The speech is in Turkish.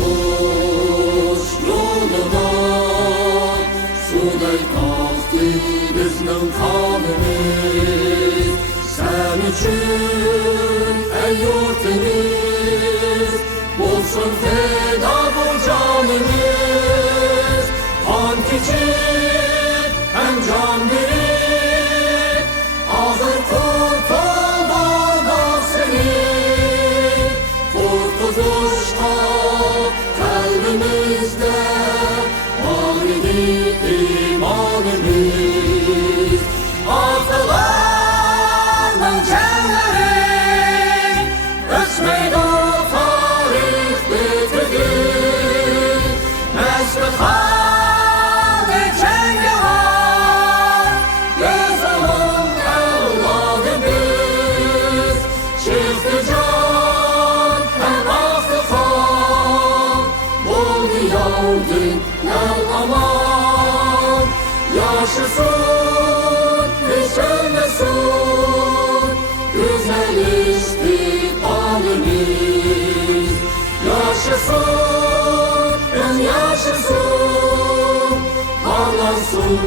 Kurtuluş yoluna suday kalktı bizning kanımız. Sen için ey yurtimiz olsun feda bu canımız. Kan keçip hem can verip ağır kurtuldurmak seni. Kurtuluşta kalbimizde var idi imanımız. Atalarının canları ölçmeydi o tarih bitirdi. Meslihanı cenge var yazalım evladımız. Çıktı can hem aktı kan oldu yavdın el aman. Yaşasın hiç ölmesin güzel istikbalimiz. Yaşasın, yaşasın, parlansın